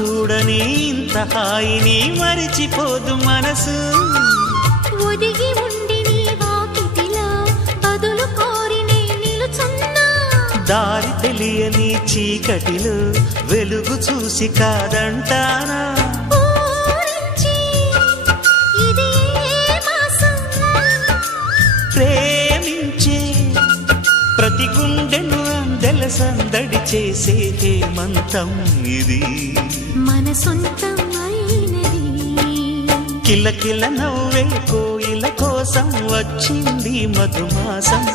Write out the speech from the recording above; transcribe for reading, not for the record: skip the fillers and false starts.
చూడని ఇంత హాయిని మరిచిపోదు మనసు. ఒదిగి ఉండి నీ వాకిటిలో బదులు కోరి నే నిలుచున్నా. దారి తెలియని చీకటిలో వెలుగు చూసి కాదంటానా. ప్రేమించే ప్రతి గుండెను అందెల సందడి చేసే హేమంతం ఇది. మన సొంతం అయినది. కిలకిల నవ్వే కోయిల కోసం వచ్చింది మధుమాసం.